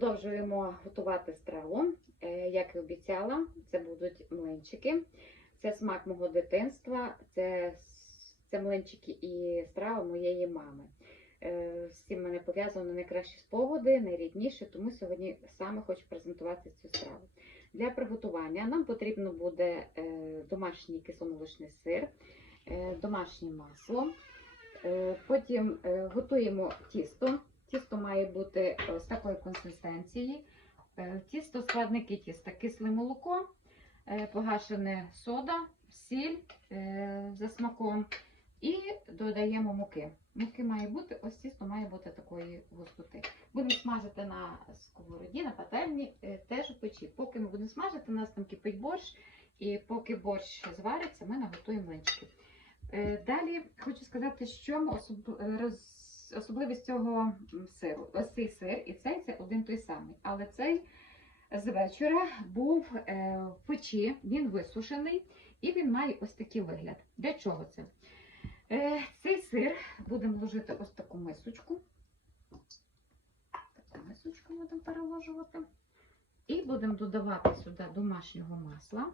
Продовжуємо готувати страву. Е, Як і обіцяла, це будуть млинчики. Це смак мого дитинства, це, це млинчики і страва моєї мами. Е, З цим мене пов'язано найкращі спогади, найрідніше, тому сьогодні саме хочу презентувати цю страву. Для приготування нам потрібно буде е, домашній кисломолочний сир, домашнє масло. Потім готуємо тісто. Тісто має бути ось такої консистенції. Е, Тісто, складники тіста, кисле молоко, е, погашене сода, сіль е, за смаком і додаємо муки. Муки має бути, ось тісто має бути такої густоти. Будемо смажити на сковороді, на пательні, е, теж у печі. Поки ми будемо смажити, у нас там кипить борщ, і поки борщ звариться, ми наготуємо млинчики. Е, Далі хочу сказати, що ми е, роз... особливість цього сиру. Ось цей сир і цей це один той самий. Але цей з вечора був е, в печі, він висушений і він має ось такий вигляд. Для чого це? Е, Цей сир будемо ложити ось таку мисочку. Таку мисочку будемо переложувати. І будемо додавати сюди домашнього масла.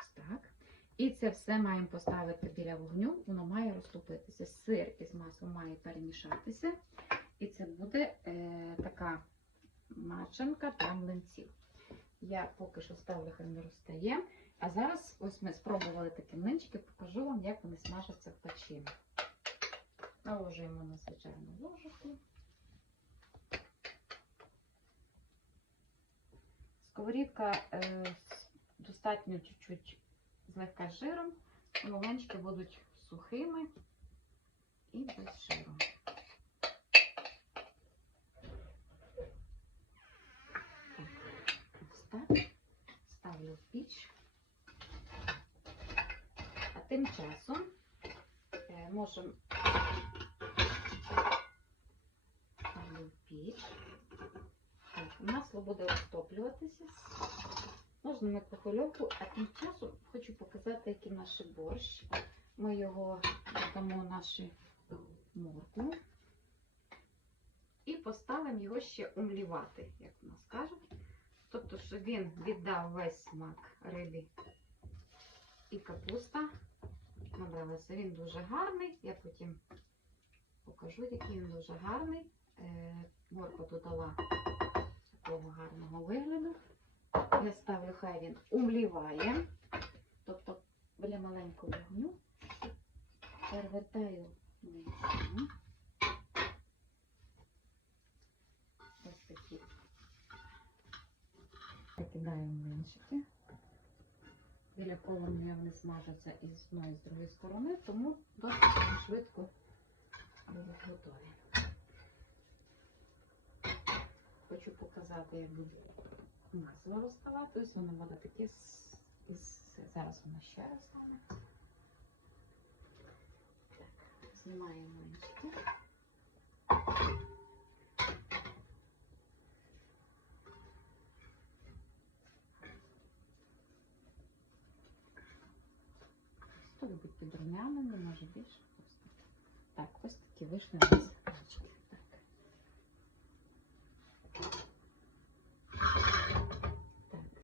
Ось так. І це все маємо поставити біля вогню, воно має розтопитися. Сир із маслом має перемішатися. І це буде е, така мачанка та млинців. Я поки що ставлю, хай не розтає. А зараз ось ми спробували такі млинчики, покажу вам, як вони смажаться в печі. Наложуємо на звичайну ложку. Сковорідка е, достатньо чуть-чуть злегка з жиром. Млинчики будуть сухими і без жиру. Ось так. Ставлю в піч. А тим часом е, можемо ставлю в піч. Так, масло буде розтоплюватися. Можна микрохвильовку, а тим часом хочу показати, який наш борщ. Ми його додамо наші моркву і поставимо його ще умлівати, як у нас кажуть. Тобто, щоб він віддав весь смак рибі і капуста. Набралася. Він дуже гарний. Я потім покажу, який він дуже гарний. Е, Морква додала такого гарного вигляду. Я ставлю, хай він умліває. Тобто біля маленького вогню перевертаю вниз. Ось такі. Викидаємо млинчики. Біля полум'я вони смажаться з одної, і з другої сторони, тому досить швидко будуть готові. Хочу показати, як буде масло розставати. Ось воно буде таке зараз воно ще раз стане. Так, знімаємо млинчики. Хто любить підрумянені, може більше. Так. Ось такі вийшли у нас